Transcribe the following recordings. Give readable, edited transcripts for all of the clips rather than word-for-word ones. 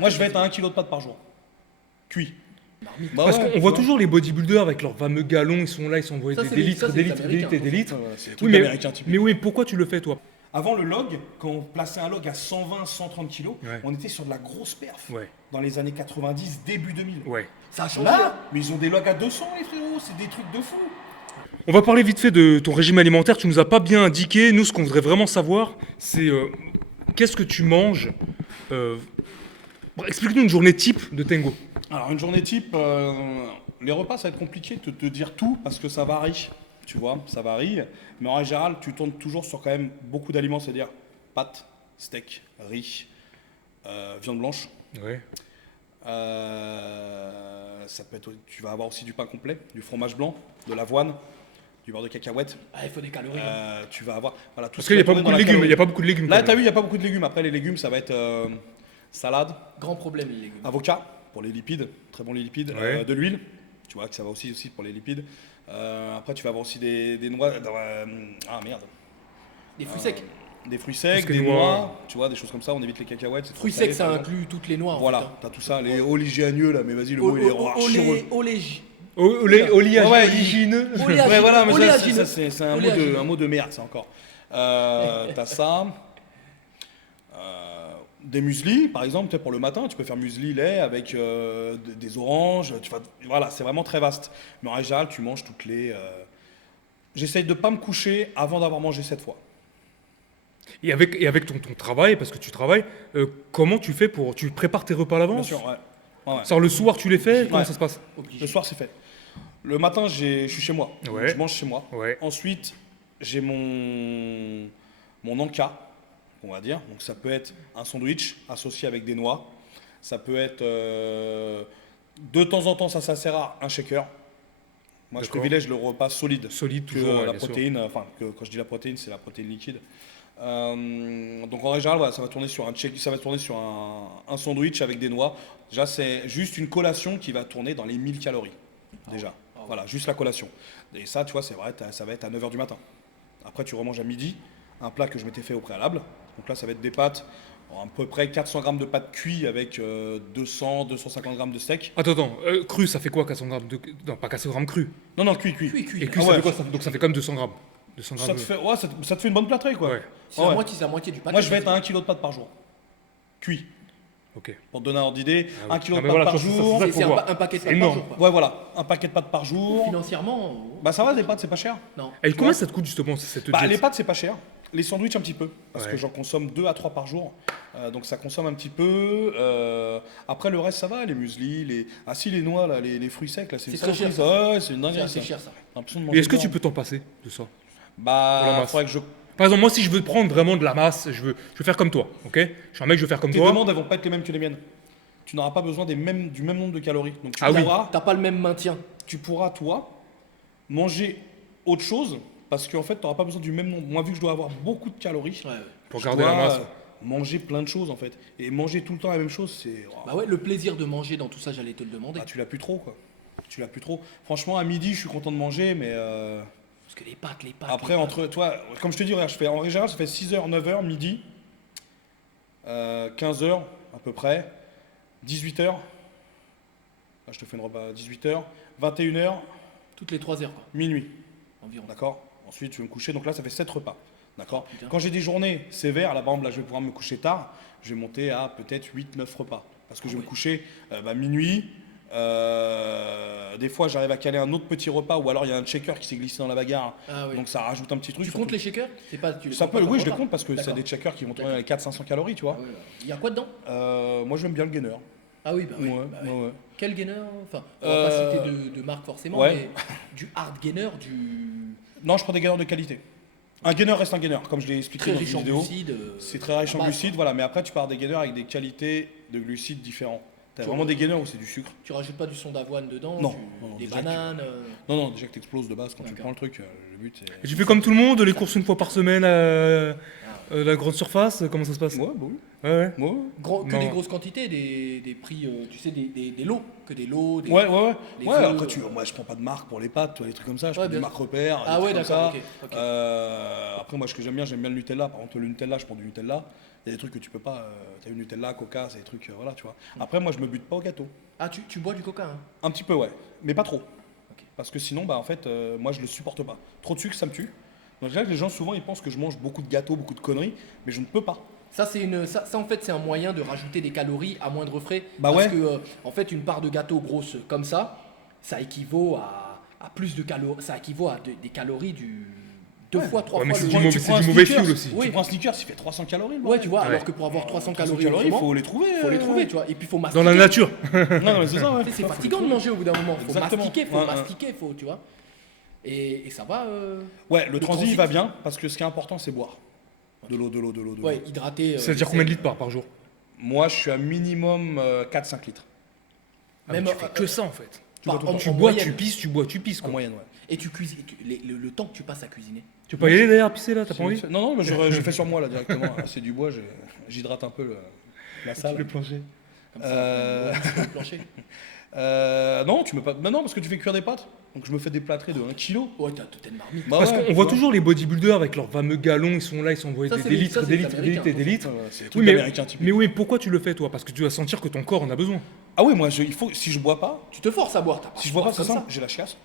Moi, je vais être à 1 kg de pâtes par jour. Cuit. Marmite. Bah Parce ouais, qu'on tu voit vois. toujours les bodybuilders avec leurs fameux galons, ils sont là, ils s'envoient Ça, des, c'est des les- litres, ça, c'est des les litres, des Américains, litres et des ça. litres. Ouais, c'est des Oui, trucs mais, américains, typiques. mais oui, pourquoi tu le fais toi? Avant le log, quand on plaçait un log à 120, 130 kg, Ouais. on était sur de la grosse perf. Ouais, Dans les années 90, début 2000. ouais. Ça a changé. Là, mais ils ont des logs à 200, les frérots, c'est des trucs de fou. On va parler vite fait de ton régime alimentaire. Tu nous as pas bien indiqué. Nous, ce qu'on voudrait vraiment savoir, c'est qu'est-ce que tu manges. Explique-nous une journée type de Tengo. Alors, une journée type, les repas, ça va être compliqué de te dire tout parce que ça varie. Tu vois, ça varie. Mais en général, tu tournes toujours sur quand même beaucoup d'aliments, c'est-à-dire pâtes, steak, riz, viande blanche. Ouais. Ça peut être, tu vas avoir aussi du pain complet, du fromage blanc, de l'avoine, du beurre de cacahuète. Ah, il faut des calories. Tu vas avoir voilà tout Parce ce qui qu'il n'y a va pas tourner beaucoup dans de la légumes. Il calorie. n'y a pas beaucoup de légumes. Là, quand t'as même. vu, il n'y a pas beaucoup de légumes. Après, les légumes, ça va être salade, Grand problème, les légumes. avocat pour les lipides, très bon les lipides, Ouais. de l'huile, tu vois que ça va aussi pour les lipides. Après, tu vas avoir aussi des noix, ah merde, Des fruits secs. des fruits secs, que des noix. noix, tu vois, des choses comme ça. On évite les cacahuètes. c'est trop Fruits salé, secs, ça par exemple. inclut toutes les noix. en Voilà, fait, hein. t'as tout ça, les oléagineux là, mais vas-y, le mot il est chiant. Oléagineux. Ouais, voilà, mais ça, Oléagineux. c'est Oléagineux. un mot de merde, ça encore. T'as ça. Des mueslis, par exemple, tu sais, pour le matin, tu peux faire muesli lait avec des oranges. Voilà, c'est vraiment très vaste. Mais en général, tu manges toutes les. J'essaye de ne pas me coucher avant d'avoir mangé 7 fois. Et avec ton travail, parce que tu travailles, comment tu fais pour. Tu prépares tes repas à Bien l'avance? sûr, ouais. Ouais, ouais. Alors le soir, tu les fais? Comment Ouais. ça se passe? Le Obligé. soir, c'est fait. Le matin, je suis chez moi. Ouais. Je mange chez moi. Ouais. Ensuite, j'ai mon encas, on va dire. Donc, ça peut être un sandwich associé avec des noix. Ça peut être, de temps en temps, ça c'est assez rare, un shaker. Moi, je D'accord. privilège le repas solide. Solide, Que toujours. ouais, la bien sûr. protéine, quand je dis la protéine, c'est la protéine liquide. Donc en général, voilà, ça va tourner sur un sandwich avec des noix. Déjà, c'est juste une collation qui va tourner dans les 1000 calories. Déjà. Voilà, juste la collation. Et ça, tu vois, c'est vrai, ça va être à 9 h du matin. Après, tu remanges à midi, un plat que je m'étais fait au préalable. Donc là, ça va être des pâtes, à peu près 400 grammes de pâtes cuites avec 200-250 grammes de steak. Attends, cru, ça fait quoi 400 grammes de... Non, pas 400 grammes cru. Non, non, cuit. Cuit, cuit. Et cuit, Ah ça ouais. fait quoi Donc ça fait comme 200 grammes. 200 Ça grammes. te fait, ouais, ça te fait une bonne plâtrée, quoi. Ouais. C'est Ouais. la moitié du paquet. Moi, je vais être à 1 kg de pâtes par jour. Cuit. Ok. Pour te donner un ordre d'idée, Ah oui. 1 kg Non, de mais pâtes voilà, par ça, ça, jour. ça, C'est faut voir. un paquet de C'est pâtes par énorme. jour. quoi. Ouais, voilà, un paquet de pâtes par jour. Financièrement, Bah ça va, des pâtes, c'est pas cher. non. Et Tu combien vois ça te coûte justement cette Bah, jet? les pâtes, c'est pas cher. Les sandwichs, un petit peu. Parce Ouais. que j'en consomme 2 à 3 par jour. Donc ça consomme un petit peu. Après, le reste, ça va. Les mueslis, les noix, là, les fruits secs, là, c'est une C'est très cher, saloperie. Ouais, c'est une dinguerie. C'est ça. cher ça. J'ai l'impression de Et manger est-ce que dedans. tu peux t'en passer de ça? Pour la Bah, masse. faudrait que je. Par exemple, moi, si je veux prendre vraiment de la masse, je veux faire comme toi, ok? Je suis un mec, je veux faire comme Tes toi. demandes, elles vont pas être les mêmes que les miennes. Tu n'auras pas besoin du même nombre de calories. Donc Ah oui. T'as pas le même maintien. tu pourras, toi, manger autre chose. Parce qu'en fait, tu n'auras pas besoin du même nombre. Moi, vu que je dois avoir beaucoup de calories, Ouais. Pour je garder dois, la masse. manger plein de choses, en fait. Et manger tout le temps la même chose, c'est. Bah ouais, le plaisir de manger dans tout ça, j'allais te le demander. Ah, tu l'as plus trop, quoi. Tu l'as plus trop. Franchement, à midi, je suis content de manger, mais Parce que les pâtes. après, les pâtes. entre toi, comme je te dis, regarde, je fais en général, ça fait 6h, 9h, midi, 15h à peu près, 18h. Là, je te fais une repas à 18h, 21h, Toutes les 3 heures, quoi. minuit. Environ. D'accord. Ensuite, je vais me coucher. Donc là, ça fait 7 repas. D'accord. Putain. Quand j'ai des journées sévères, là, par exemple, là, je vais pouvoir me coucher tard. Je vais monter à peut-être 8-9 repas. Parce que je vais me coucher minuit. Des fois, j'arrive à caler un autre petit repas ou alors il y a un checker qui s'est glissé dans la bagarre. Ah oui. Donc ça rajoute un petit truc. Tu surtout. comptes les shakers? C'est pas. Tu les Ça comptes peut, pas oui, comme je les repas. compte parce que c'est D'accord. des checkers qui vont tourner à les 400-500 calories, tu vois. Ah ouais, ouais. Il y a quoi dedans? Moi, j'aime bien le gainer. Ah oui, bah oui. Ouais, bah oui. ouais, ouais. Quel gainer? Enfin, on va pas Euh, citer de marque forcément, ouais. mais du hard gainer, du Non, je prends des gainers de qualité. Un gainer reste un gainer, comme je l'ai expliqué très dans une riche en vidéo. glucides. C'est très riche à en base, glucides, quoi. voilà. Mais après, tu pars des gainers avec des qualités de glucides différents. T'as Tu vraiment vois. des gainers où c'est du sucre. Tu rajoutes pas du son d'avoine dedans, Non, non, des déjà que- bananes. Non, non, déjà que t'exploses de base quand tu D'accord. prends le truc. Le but, c'est. Et tu fais comme tout le monde, les courses une fois par semaine. La grande surface, comment ça se passe? Ouais, bah oui. Ouais. Ouais, Que Non. des grosses quantités, des prix, tu sais, des lots, que des lots. Des... ouais. Ouais, Les ouais. œufs, Après, moi, je prends pas de marque pour les pâtes, les trucs comme ça. Je Ouais, prends des bien marques repères. Ah des ouais, trucs comme d'accord, ça. ok. Après, moi, ce que j'aime bien le Nutella. Par exemple, le Nutella, je prends du Nutella. Il y a des trucs que tu peux pas. T'as du Nutella, Coca, c'est des trucs, voilà, tu vois. Après, moi, je me bute pas au gâteau. Ah, tu bois du coca, hein? Un petit peu, ouais. Mais pas trop. Parce que sinon, bah, en fait, moi, je le supporte pas. Trop de sucre, ça me tue. Donc, c'est vrai que les gens, souvent, ils pensent que je mange beaucoup de gâteaux, beaucoup de conneries. Mais je ne peux pas. Ça, en fait, c'est un moyen de rajouter des calories à moindre frais. Bah parce ouais. que, en fait, une part de gâteau grosse comme ça équivaut à plus de calories. Ça équivaut à des calories du 2 fois, 3 Ouais, mais fois c'est le du ouais, mauvais- c'est du mauvais fuel aussi. Oui. Tu prends un Snickers, il fait 300 calories. le Ouais, tu vois, Ouais. alors que pour avoir 300 300 calories, calories, il autrement, faut les trouver. faut les trouver, tu vois. Et puis, il faut Dans mastiquer. la nature. Non, mais c'est ça, ouais. Tu sais, c'est Faut fatigant les de trouver. manger au bout d'un moment. Faut Exactement. mastiquer, Ouais, ouais. tu vois. Et ça va. Ouais, le transit, il transit. va bien. Parce que ce qui est important, c'est boire. De l'eau. Ouais, hydrater. Ça veut dire combien de litres par jour? Moi, je suis à minimum 4-5 litres. Même Tu fais que ça en fait. Bah, en- Tu en bois, moyenne. tu pisses, tu bois, tu pisses En quoi. moyenne, ouais. Et tu cuisines. Le temps que tu passes à cuisiner. Tu peux y aller d'ailleurs pisser là, t'as pas envie? Non, non, mais je fais sur moi là directement. C'est du bois, j'hydrate un peu la salle. plancher. Comme ça, Euh, sur le plancher. Non, tu mets pas. Non, parce que tu fais cuire des pâtes. Donc je me fais des plâtrés de 1 kg. Ouais, t'as une marmite. Bah Parce ouais, qu'on tu voit vois. toujours les bodybuilders avec leurs fameux galons, ils sont là, ils s'envoient Ça, des c'est des les- litres, ça, des c'est litres, les des litres et des Américains, litres. C'est des Oui, trucs mais, américains typiques. mais oui, pourquoi tu le fais toi? Parce que tu vas sentir que ton corps en a besoin. Ah oui, moi, il faut, si je bois pas, Tu te forces à boire, t'as pas si je bois pas, force c'est comme simple, j'ai la chiasse.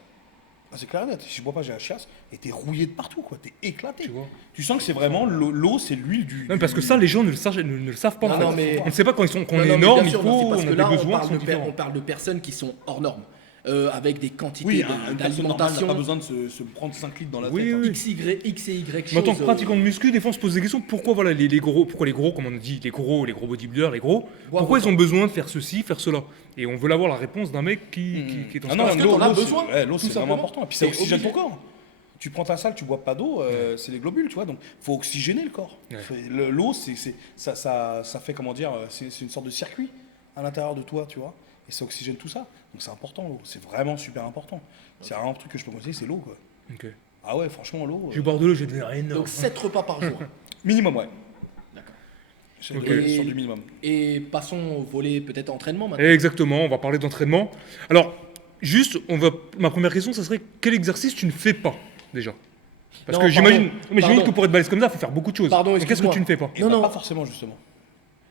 Ah, c'est clair et net. Si je bois pas, j'ai la chiasse. Et t'es rouillé de partout, quoi. T'es éclaté. Tu vois. Tu sens que c'est vraiment l'eau, c'est l'huile du. Non, mais parce que ça, les gens ne le savent pas Non, en fait. non, mais- On ne sait pas quand ils sont, qu'on Non, est non, mais énorme, bien il sûr, faut, non, c'est on parce a que des là, besoins qui sont on différents. parle de personnes qui sont hors normes, avec des quantités Oui, une personne normale n'a d'alimentation pas besoin de se prendre 5 litres dans la Oui, tête. hein. oui. X et Y Mais en tant que choses, pratiquant de muscu, des fois on se pose des questions. Pourquoi voilà, les gros, pourquoi les gros, comme on dit, les gros bodybuilders, les gros, pourquoi ils ont besoin de faire ceci, faire cela? Et on veut avoir la réponse d'un mec qui est dans Ah ce non, cas. Parce que l'eau, t'en as l'eau, c'est- besoin, ouais, l'eau, tout c'est vraiment simplement. important. Et puis ça C'est oxygène ton obligé. corps. Tu prends ta salle, tu bois pas d'eau, c'est les globules, tu vois. Donc, faut oxygéner le corps. Ouais. L'eau, ça fait comment dire, c'est une sorte de circuit à l'intérieur de toi, tu vois. Et ça oxygène tout ça. Donc c'est important l'eau. C'est vraiment super important. C'est un truc que je peux conseiller, c'est l'eau, quoi. Ok. Ah ouais, franchement, l'eau. Je vais boire de l'eau, je vais devenir énorme. Donc 7 repas par jour. Minimum, ouais. D'accord. J'essaie Ok. de rester sur du minimum. Et passons au volet peut-être entraînement maintenant. Exactement, on va parler d'entraînement. Alors, juste, ma première question, ça serait quel exercice tu ne fais pas déjà? Parce Non, que j'imagine pardon. que pour être balèze comme ça, il faut faire beaucoup de choses. Pardon, Donc, qu'est-ce que excuse-moi. tu ne fais pas? Et Non, bah, non. pas forcément, justement.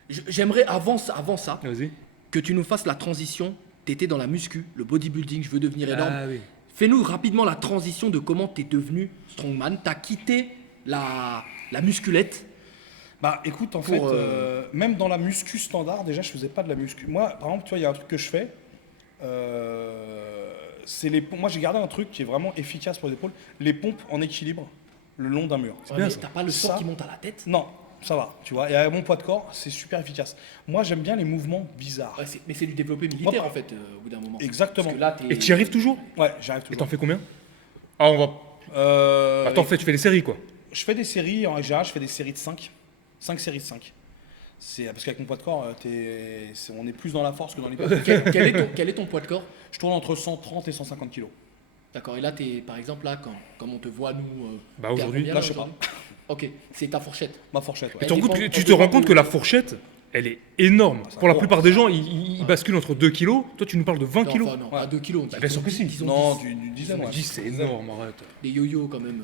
J'aimerais avant ça Vas-y. que tu nous fasses la transition. T'étais dans la muscu, le bodybuilding, je veux devenir énorme. Ah oui. Fais-nous rapidement la transition de comment t'es devenu strongman. T'as quitté la musculette. Bah écoute, en Pour, fait, même dans la muscu standard, déjà je faisais pas de la muscu. Moi, par exemple, tu vois, il y a un truc que je fais. C'est les pompes. Moi j'ai gardé un truc qui est vraiment efficace pour les épaules. Les pompes en équilibre le long d'un mur. Ouais, bien, mais ça. t'as pas le sang Ça. qui monte à la tête. Non, ça va, tu vois. Et avec mon poids de corps, c'est super efficace. Moi j'aime bien les mouvements bizarres. Ouais, mais c'est du développé militaire Moi, en fait, au bout d'un moment. Exactement. Parce que là, t'es. Et tu y arrives toujours? Ouais, j'arrive Et toujours. t'en fais combien? Ah, on va. Attends, tu fais des séries quoi. Je fais des séries, en général, je fais des séries de 5. 5 séries de 5. Parce qu'avec mon poids de corps, on est plus dans la force que dans l'hypertrophie. Quel est ton poids de corps? Je tourne entre 130 et 150 kilos. D'accord, et là, par exemple, là, comme on te voit, nous. Bah, t'es à aujourd'hui, combien, là, je sais aujourd'hui Ok, c'est ta fourchette. Ma fourchette, ouais. Et tu Elle te rends compte dépend- tu elle te rends dépend compte de- que la fourchette, elle est énorme. Ça Pour la court, plupart des ça. gens, ils basculent entre 2 kilos. Toi, tu nous parles de 20 Non, kilos. enfin, non, Ouais. pas 2 kilos. Bah, bien sûr que si. disons Non, 10. d'une dizaine, ouais. 10, c'est énorme, arrête. Des yo-yo quand même.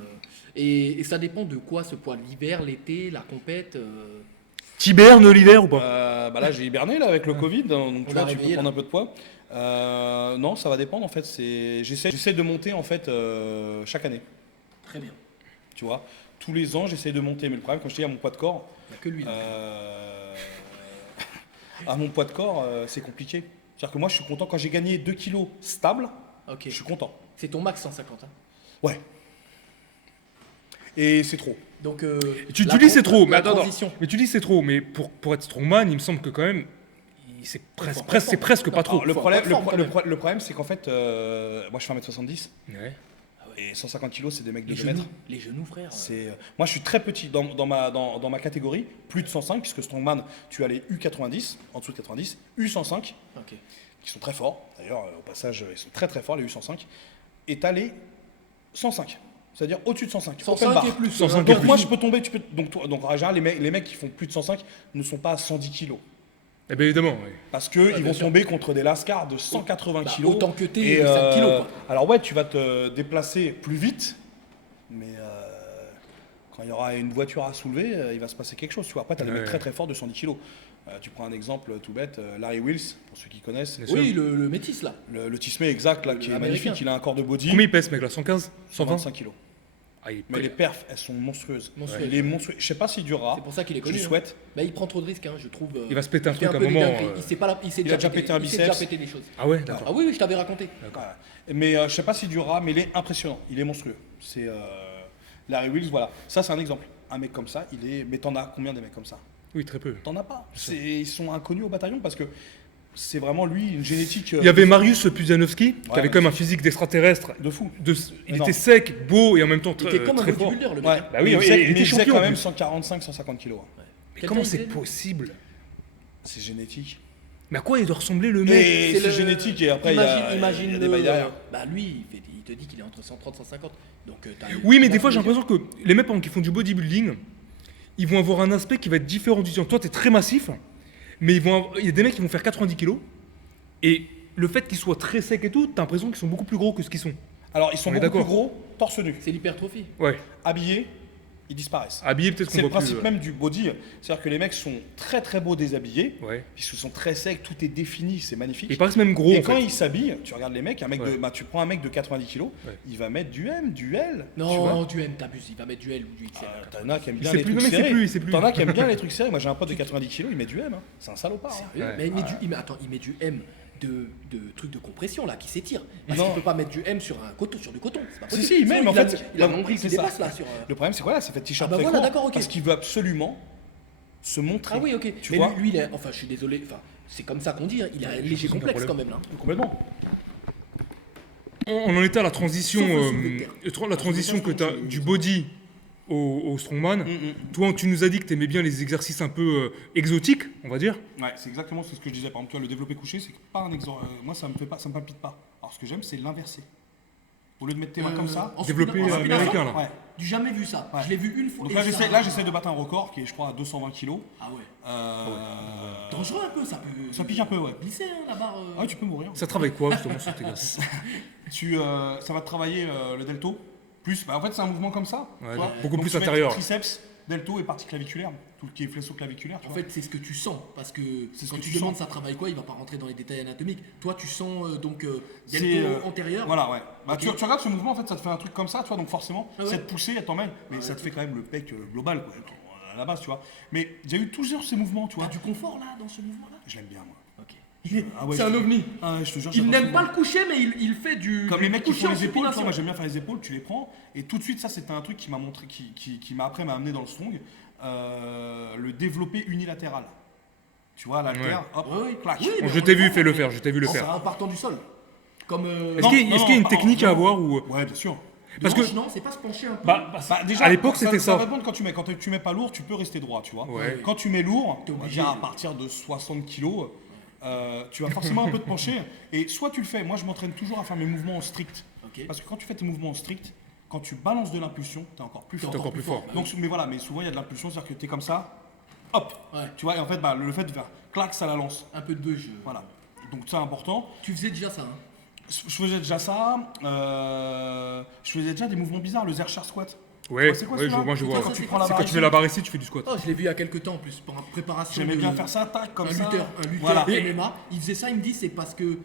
Et ça dépend de quoi ce poids? L'hiver, l'été, la compète T'hibernes l'hiver ou pas? Bah là, j'ai hiberné là, avec le Covid, donc On tu l'a vois, tu peux réveillé, prendre là. un peu de poids. Non, ça va dépendre en fait. J'essaie de monter en fait chaque année. Très bien. Tu vois, tous les ans, j'essaie de monter. Mais le problème, quand je te dis à mon poids de corps, Il n'y a que lui. à mon poids de corps, c'est compliqué. C'est-à-dire que moi, je suis content quand j'ai gagné 2 kilos stable. Ok. Je suis content. C'est ton max 150. Hein. Ouais. Et c'est trop. Donc, Tu la dis c'est trop, mais la attends, transition. mais tu dis c'est trop, mais pour être strongman, il me semble que quand même, c'est presque pas trop. Alors, le Faut problème, avoir de forme, quand même. le problème, c'est qu'en fait, moi, je fais 1m70 Ouais. et 150 kilos, c'est des mecs de Les 2 genoux, mètres. les genoux, frère. Moi, je suis très petit dans ma catégorie, plus de 105, puisque Strongman, tu as les U90, en dessous de 90, U105, Ok. qui sont très forts. D'ailleurs, au passage, ils sont très très forts, les U105. Et tu as les 105. C'est-à-dire au-dessus de 105. Open 105 bar. et plus. 105 et Donc plus. moi je peux tomber, donc en général les mecs qui font plus de 105 ne sont pas à 110 kilos. Eh bien évidemment, oui. Parce qu'ils bien vont sûr. tomber contre des lascars de 180 Bah, kilos. autant que t'es, Et, 5 kilos, quoi. Alors ouais, tu vas te déplacer plus vite, mais quand il y aura une voiture à soulever, il va se passer quelque chose. Tu vois. Après, tu as des Ouais. mecs très très forts de 110 kilos. Tu prends un exemple tout bête, Larry Wills, pour ceux qui connaissent. Bien Oui, le métis là. Le tismé exact, là, qui est Américain. magnifique, il a un corps de body. Combien il pèse, mec, là 115 120 125 kilos. Ah, il Mais les pèse. perfs, elles sont monstrueuses. Monstrueuses. Il est monstrueux. Je sais pas s'il durera. C'est pour ça qu'il est Je connu. lui hein. souhaite. Bah, il prend trop de risques, hein, je trouve. Il va se péter un il fait truc à un peu des moment, dingueries. Il s'est pas là- il s'est il a déjà pété un il s'est déjà biceps. pété des choses. Ah ouais, d'accord. Ah oui, oui, je t'avais raconté. Voilà. Mais je sais pas s'il durera, mais il est impressionnant. Il est monstrueux. C'est Larry Wills, voilà. Ça, c'est un exemple. Un mec comme ça, il est. Mais t'en as combien des mecs comme ça? Oui, très peu. T'en as pas. Ils sont inconnus au bataillon parce que c'est vraiment lui une génétique Il y avait Mariusz Pudzianowski, qui Ouais, avait quand même un physique d'extraterrestre. de fou. Il Énorme. était sec, beau et en même temps Il très, était comme un très fort. bodybuilder, le mec. Ouais. Bah oui, Mais oui, il il faisait était champion, quand en même plus. 145, 150 kilos. Mais Quelqu'un comment disait- c'est possible? C'est génétique. Mais à quoi il doit ressembler le mec? Et C'est c'est le- génétique et après imagine il y a des bails derrière. Bah lui, il te dit qu'il est entre 130 et 150. Donc, Oui, mais des fois j'ai l'impression que les mecs par exemple, qui font du bodybuilding, ils vont avoir un aspect qui va être différent du tien. Toi, t'es très massif, mais il y a des mecs qui vont faire 90 kilos, et le fait qu'ils soient très secs et tout, t'as l'impression qu'ils sont beaucoup plus gros que ce qu'ils sont. Alors ils sont On est beaucoup plus d'accord. gros, torse nu. c'est l'hypertrophie. Ouais. Habillés, ils disparaissent. Habillé, peut-être qu'on C'est le voit principe plus. même du body. C'est-à-dire que les mecs sont très très beaux déshabillés, Ouais. puisqu'ils sont très secs, tout est défini, c'est magnifique. Ils paraissent même gros. Et en quand fait. ils s'habillent, tu regardes les mecs, Ouais. tu prends un mec de 90 kilos, Ouais. il va mettre du M, du L. tu vois. Non, du M, t'abuses. Il va mettre du L ou du XL. T'en as qui aiment bien sait les plus, trucs non, mais c'est serrés. plus, c'est plus. T'en as qui aiment bien les trucs serrés. Moi j'ai un pote de 90 kilos, il met du M. Hein. C'est un salopard. hein. Sérieux Ouais. Mais il met du M de trucs de compression là qui s'étire. Parce Non. qu'il peut pas mettre du M sur un coton, sur du coton. C'est pas Si, possible. si, même Sinon, en fait. il a le nombril qui c'est ça. dépasse là sur. Le problème c'est quoi là, c'est fait t-shirt Ah bah très voilà, court, d'accord, ok. parce qu'il veut absolument se montrer. Ah oui, ok. Tu Mais vois lui, il est. Enfin, je suis désolé. Enfin, c'est comme ça qu'on dit. Hein. Il a un léger aucun complexe problème. quand même là. Complètement. On en était à la transition, Sauf le soulevé de terre. la transition que tu as du body au strongman. Toi, tu nous as dit que tu aimais bien les exercices un peu exotiques, on va dire. Ouais, c'est exactement ce que je disais. Par exemple, tu vois, le développé couché, c'est pas un exemple. Moi, ça me palpite pas. Alors, ce que j'aime, c'est l'inverser. Au lieu de mettre tes mains comme ça. En Développé supination, américain, là. Ouais. Du jamais vu ça. Ouais. Je l'ai vu une fois. Donc et là, ça- j'essaie de battre un record qui est, je crois, à 220 kilos. Ah ouais. Euh, Dangereux un peu, ça peut. Ça pique un peu, ouais. Glisser hein, la barre. Ah ouais, tu peux mourir. Ça travaille quoi, justement, sur tes exercices? Ça va te travailler le delto. Plus, en fait, c'est un mouvement comme ça. Ouais, tu vois. beaucoup Donc, plus tu mets intérieur. Triceps, delto et partie claviculaire. Tout ce qui est faisceau claviculaire. Tu En vois. fait, c'est ce que tu sens. Parce que C'est ce quand que tu tu demandes sens. ça travaille quoi, il va pas rentrer dans les détails anatomiques. Toi, tu sens C'est, delto antérieur. Voilà, ouais. Bah, Ok. tu regardes ce mouvement, en fait, ça te fait un truc comme ça, tu vois, donc forcément, Ah ouais. cette poussée, elle t'emmène, mais ça te fait quand même le pec global, quoi, à la base, tu vois. Mais j'ai eu toujours ces mouvements, tu Tu vois. as du confort là dans ce mouvement-là. Je l'aime bien, moi. Ok. Ah ouais, c'est un je- ovni. Ah, je te jure, Il j'adore n'aime ce pas mouvement. le coucher, mais il fait du. Comme du les mecs qui coucher font en les épaules, tu vois, supination. moi j'aime bien faire les épaules, tu les prends, et tout de suite, ça c'était un truc qui m'a montré, qui m'a après m'a amené dans le strong, le développé unilatéral. Tu vois, l'haltère, hop, Ouais, oui. clac. Oui, Bon, mais je on t'ai le vu, voit, fais le mais- faire, je t'ai vu le en- faire. En partant du sol. Comme. Est-ce qu'il y a une pas- technique à avoir ou... Ouais, bien sûr. Parce Parce que- non, c'est pas se pencher un peu. Bah, Bah, déjà, à l'époque, c'était Ça ça. va dépendre quand tu mets. Quand tu mets pas lourd, tu peux rester droit, tu vois. Ouais. Quand tu mets lourd, T'es on va obligé. dire à partir de 60 kilos, tu vas forcément un peu te pencher. Et soit tu le fais, moi je m'entraîne toujours à faire mes mouvements en strict. Ok. Parce que quand tu fais tes mouvements en strict, quand tu balances de l'impulsion, t'es encore plus fort. T'es encore plus fort. Bah Donc, mais voilà, mais souvent il y a de l'impulsion, c'est-à-dire que t'es comme ça, hop, Ouais. tu vois, et en fait, bah, le fait de faire clac, ça la lance. Un peu de deux jeux. Voilà. Donc c'est important. Tu faisais déjà ça. Hein. Je faisais déjà ça. Je faisais déjà des mouvements bizarres, le Zercher squat. Ouais, C'est quoi ouais, celui-là moi je vois. Quand tu c'est prends la C'est barre quand tu ici. mets la barre ici, tu fais du squat. Oh, je l'ai vu il y a quelques temps en plus, pour une préparation. J'aimais de- bien faire ça, tac, comme un ça. lutteur Voilà. MMA. Il faisait ça, il me dit, c'est parce que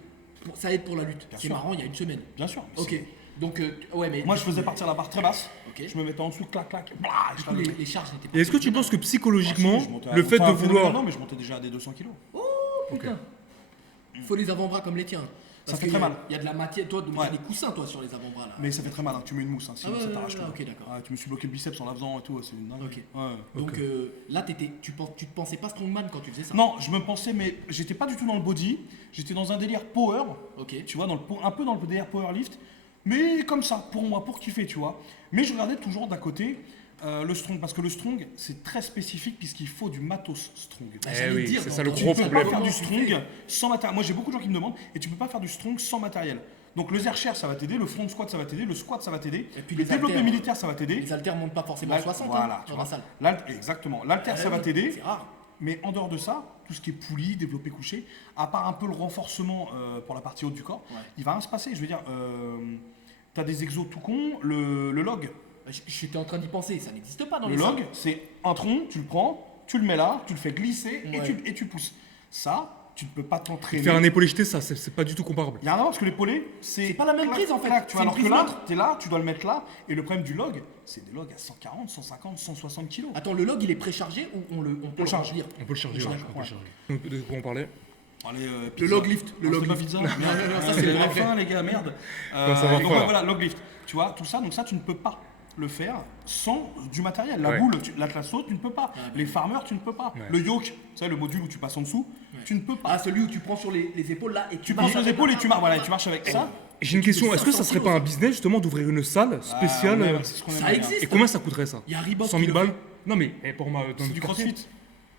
ça aide pour la lutte. Bien C'est sûr. marrant, il y a une semaine. Bien sûr. Ok. Donc, ouais, mais. Moi, je faisais partir la barre très basse. Ok. Je me mettais en dessut, clac, clac. Blah, je Du coup, faisais- les charges n'étaient pas. Et est-ce que tu penses que Ah, psychologiquement, si, je montais à- le fait de enfin, vouloir... Non, mais je montais déjà à des 200 kilos. Putain. Faut les avant-bras comme les tiens. Ça Parce fait qu'il très y a- mal. Il y a de la matière. Toi, donc, Ouais. t'as des coussins, toi, sur les avant-bras là. Mais ça fait très mal, hein. Tu mets une mousse, hein, sinon Ah ouais, ça t'arrache ouais, tout. ok, d'accord. Ouais, tu me suis bloqué le biceps en la faisant et tout, c'est une dinguerie. Ok. Ouais. Donc là, tu te pensais pas strongman quand tu faisais ça. Non, je me pensais, mais j'étais pas du tout dans le body. J'étais dans un délire power. Ok. Tu vois, un peu dans le délire powerlift. Mais comme ça, pour moi, pour kiffer, tu vois. Mais je regardais toujours d'à côté le strong. Parce que le strong, c'est très spécifique puisqu'il faut du matos strong. Bah, Eh j'allais oui, dire, c'est dans ça le ton- gros Tu peux problème. pas faire du Comment tu strong fais sans matériel. Moi, j'ai beaucoup de gens qui me demandent, et tu peux pas faire du strong sans matériel. Donc le Zercher, ça va t'aider, le front squat, ça va t'aider, le squat, ça va t'aider, Et puis le les développé haltères, militaire, ça va t'aider. Les haltères montent pas forcément à 60 Voilà, tu dans vois. la salle. Exactement. L'haltère, ça va oui, t'aider. C'est rare. Mais en dehors de ça, tout ce qui est poulie, développé couché, à part un peu le renforcement pour la partie haute du corps, Ouais. il va rien se passer. Je veux dire, tu as des exos tout con, le log. J'étais en train d'y penser, ça n'existe pas dans Le les log, salles. c'est un tronc, tu le prends, tu le mets là, tu le fais glisser Ouais. et tu pousses. Ça, tu ne peux pas t'entraîner. Faire un épaulé jeté, ça, c'est pas du tout comparable. Il y a un moment parce que l'épaulé, C'est pas la même prise, en fait. clac, tu vois, C'est une alors que prise là, neutre. tu es là, tu dois le mettre là. Et le problème du log, c'est des logs à 140, 150, 160 kilos. Attends, le log il est préchargé ou on peut le charge. remplir? On peut le charger, On ouais, change, on peut le ouais. charger. Donc, de quoi on parlait? Allez, Le pizza. log lift. Le Ah, log c'était pas lift. pizza. Merde. Ça, c'est le la vrai. fin, les gars, merde. ça va Donc pas, là. voilà, log lift. Tu vois, tout ça, donc ça, tu ne peux pas le faire sans du matériel. La Ouais. boule, l'atlas saut, tu ne peux pas. Ah, Les farmers, tu ne peux pas. Ouais. Le yoke, tu sais, le module où tu passes en dessous, tu ne peux pas. Ah, celui où tu prends sur les épaules là et Tu marches passes sur les avec épaules la et tu main. marches, voilà, et tu marches avec ça. J'ai une question, est-ce que ça 500 serait pas un business justement d'ouvrir une salle spéciale Ah, ouais, c'est ce qu'on Ça aimerait bien. existe. Et combien ça coûterait ça? Il y a Reebok 100 qui 000 le balles? Non mais pour moi, dans C'est notre du quartier. crossfit.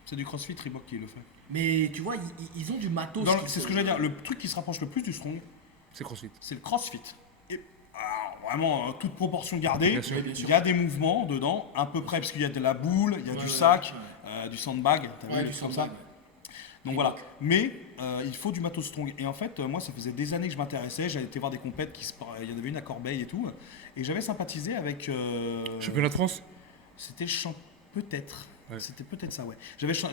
C'est du crossfit Reebok qui le fait. Mais tu vois, ils ont du matos. C'est ce que je veux dire. Le truc qui se rapproche le plus du strong, C'est CrossFit. c'est le crossfit. Et alors, vraiment, toute proportion gardée, Bien sûr. Oui, bien sûr. il y a des mouvements dedans, à peu près, parce qu'il y a de la boule, il y a du sac, du sandbag, t'as vu, Ouais, des du trucs comme sandbag, ça. Donc voilà. Mais il faut du matos strong. Et en fait, moi, ça faisait des années que je m'intéressais. J'avais été voir des compètes, il y en avait une à Corbeil et tout. Et j'avais sympathisé avec. Championnat de France? C'était le champ. Peut-être. Ouais. C'était peut-être ça, ouais.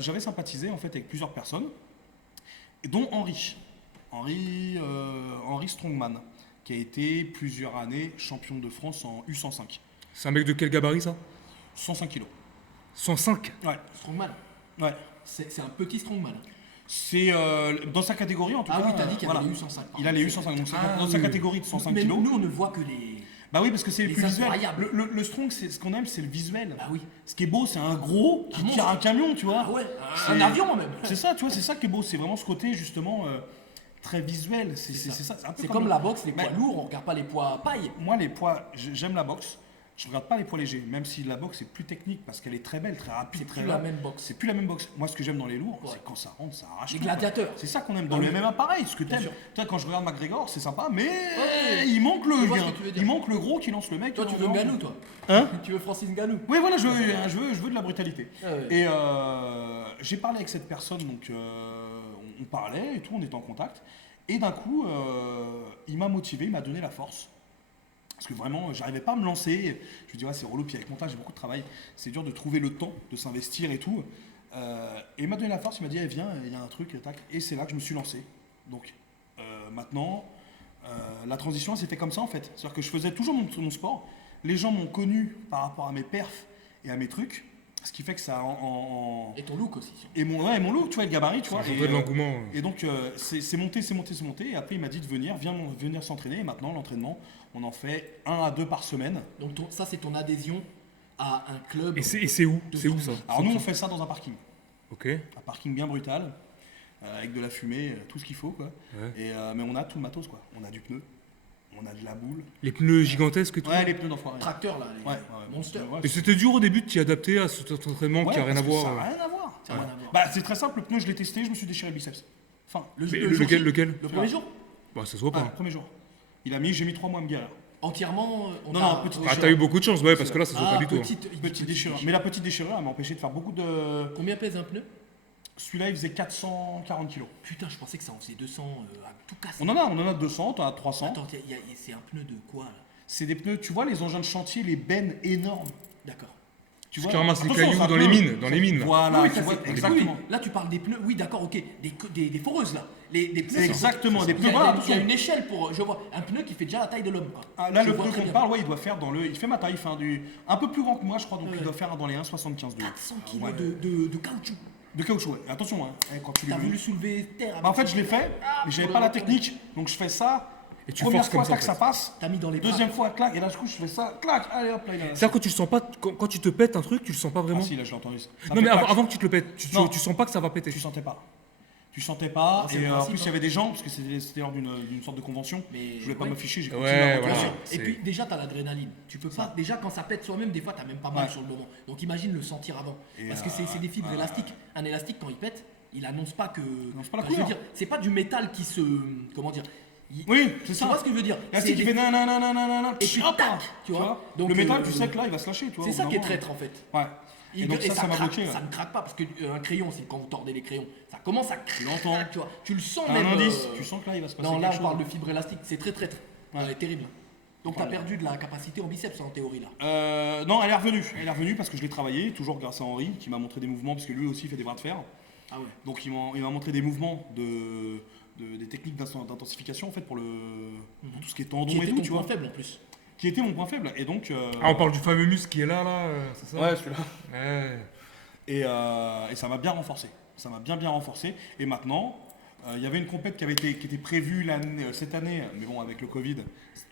J'avais sympathisé en fait avec plusieurs personnes, et dont Henri. Henri Strongman, qui a été plusieurs années champion de France en U105. C'est un mec de quel gabarit ça? 105 kilos. 105? Ouais. Strongman. Ouais. C'est un petit strongman. C'est dans sa catégorie en tout Ah cas. oui, t'as dit qu'il y voilà. avait eu 105. Il a les U105. Donc c'est Ah, dans sa oui. catégorie de 105 Mais kilos. nous, on ne voit que les. Bah oui, parce que c'est le Les plus visuel. incroyables. Le strong, c'est ce qu'on aime, c'est le visuel. Ah oui. Ce qui est beau, c'est un gros qui Un tire monstre. un camion, tu vois. Ah ouais, C'est- un avion même. C'est ça, tu vois, c'est ça qui est beau. C'est vraiment ce côté justement très visuel. C'est ça. Un peu C'est comme la boxe, les Bah, poids lourds, on regarde pas les poids paille. Moi, les poids, j'aime la boxe. Je regarde pas les poids légers, même si la boxe est plus technique parce qu'elle est très belle, très rapide, C'est très plus la là. même boxe. C'est plus la même boxe. Moi, ce que j'aime dans les lourds, Ouais. c'est quand ça rentre, ça arrache. Les tout, quoi. gladiateurs. C'est ça qu'on aime. Dans Dans le le- MMA, pareil. Ce que Bien t'aimes. sûr. Toi, quand je regarde McGregor, c'est sympa, mais Ouais. il manque le, Je vois ce que tu veux dire. il manque le gros qui lance le mec. Toi, tu veux en- Ngannou, toi. Hein Tu veux Francis Ngannou. Oui, voilà, je veux de la brutalité. Ah ouais. Et j'ai parlé avec cette personne, donc on parlait et tout, on était en contact. Et d'un coup, il m'a motivé, il m'a donné la force. Parce que vraiment, j'arrivais pas à me lancer. Je me dis, ouais, c'est relou, puis avec mon taf, j'ai beaucoup de travail. C'est dur de trouver le temps, de s'investir et tout. Et il m'a donné la force, il m'a dit, eh, viens, il y a un truc, tac. Et c'est là que je me suis lancé. Donc maintenant, la transition, elle s'est fait comme ça en fait. C'est-à-dire que je faisais toujours mon sport. Les gens m'ont connu par rapport à mes perfs et à mes trucs. Ce qui fait que ça Et ton look aussi. et mon look, tu vois, le gabarit, tu vois. Ça de l'engouement. Et donc, c'est monté. Et après, il m'a dit de venir s'entraîner. Et maintenant, l'entraînement, on en fait 1 à 2 par semaine. Donc ça, c'est ton adhésion à un club. Et c'est où? De C'est où strong. ça? Alors, nous, on fait ça dans un parking. Ok. Un parking bien brutal, avec de la fumée, tout ce qu'il faut, quoi. Ouais. Et, mais on a tout le matos, quoi. On a du pneu, on a de la boule. Les pneus gigantesques et tout. Ouais, les pneus d'enfoiré. Tracteur là, les Ouais, Monster. Ouais, Et c'était dur au début de t'y adapter à cet entraînement qui a rien à parce que voir. Ça n'a rien à voir. Ça a rien à voir. Bah, c'est très simple, le pneu, je l'ai testé, je me suis déchiré le biceps. Enfin, Mais jour lequel, J, lequel? Le premier jour. Bah ça se voit le pas. premier jour. J'ai mis 3 mois à me guérir. Entièrement. Non, petite Ah t'as eu beaucoup de chance, ouais, parce que là ça se voit Ah, pas du tout. hein. Petite déchirure. Mais la petite déchirure, elle m'a empêché de faire beaucoup de. Combien pèse un pneu? Celui-là, il faisait 440 kilos. Putain, je pensais que ça en faisait 200 à tout casser. On en a 200, t'en as 300. Attends, c'est un pneu de quoi là? C'est des pneus, tu vois, les engins de chantier, les bennes énormes. D'accord. Tu Ce vois, qui ramasse les attention, cailloux c'est un dans les pneu. mines, dans les mines. là. Voilà, Oui, tu ça, vois, c'est- exactement. oui, là tu parles des pneus. Oui, d'accord, ok. Des foreuses là. Des pneus. C'est exactement, des Il y pneus, a- voilà, il y a attention. une échelle pour. Je vois un pneu qui fait déjà la taille de l'homme. Quoi. Ah, là, Je le vois pneu très qu'on bien. parle, ouais, il doit faire il fait ma taille, il fait un peu plus grand que moi, je crois, donc Ouais. il doit faire dans les 1,75 de haut. 400 Ah, kilos ouais. de caoutchouc. De caoutchouc, ouais. Attention, hein, quand tu T'as le voulu soulever terre avec Bah, en fait, ça. je l'ai fait, mais j'avais pour pas le la retourner. technique, donc je fais ça. Et tu Première forces comme fois, ça. en clac, ça fait. passe. T'as mis dans les bras. Deuxième fois, clac, et là, du coup, je fais ça, clac, allez hop, là, il a. C'est-à-dire que tu le sens pas, quand tu te pètes un truc, tu le sens pas Ah vraiment. si, là, je l'ai entendu. Ça Non fait mais clac. avant que tu te le pètes, Non. tu sens pas que ça va péter. Tu sentais pas. Tu sentais pas, Ah, c'est et le en principe, plus, il y hein. avait des gens, parce que c'était lors d'une sorte de convention. Mais Je voulais pas ouais. m'afficher, j'ai Ouais, continué à voilà. Bien regarder. sûr. Et c'est- puis déjà t'as l'adrénaline. Tu peux pas. Déjà quand ça pète soi-même, des fois t'as même pas mal Ouais. sur le moment. Donc imagine le sentir avant. Et, Parce que c'est des fibres élastiques. Un élastique quand il pète, il annonce pas que. annonce pas la Enfin, je veux couleur. dire, c'est pas du métal qui se. Comment dire? Oui, c'est Tu ça. vois ce que je veux dire? L'élastique qui fait nanana, Et puis tac, tu vois. Donc, le métal, tu sais que là, il va se lâcher, tu vois. c'est ça qui est vraiment. traître en fait. Ouais. Et donc ça m'a craque, bloqué. Ouais. ça ne craque pas parce qu'un crayon, c'est quand vous tordez les crayons, ça commence à craquer, l'entends. tu vois. Tu le sens T'as même. un indice, tu sens que là, il va se passer Non, là, quelque on parle chose. de fibre élastique, c'est très traître. Ouais. Terrible. Donc, tu as Voilà. perdu de la capacité en biceps en théorie là. Non, elle est revenue. Elle est revenue parce que je l'ai travaillé, toujours grâce à Henri, qui m'a montré des mouvements, parce que lui aussi fait des bras de fer. Ah ouais. Donc il m'a montré des mouvements des techniques d'intensification en fait pour tout ce qui est tendon Qui et était tout, ton tu point vois. faible en plus. Qui était mon point faible. Et donc. Ah, on parle du fameux muscle qui est là, c'est ça? Ouais, celui-là. Ouais. Et ça m'a bien renforcé. Ça m'a bien renforcé. Et maintenant, il y avait une compète qui était prévue cette année, mais bon, avec le Covid,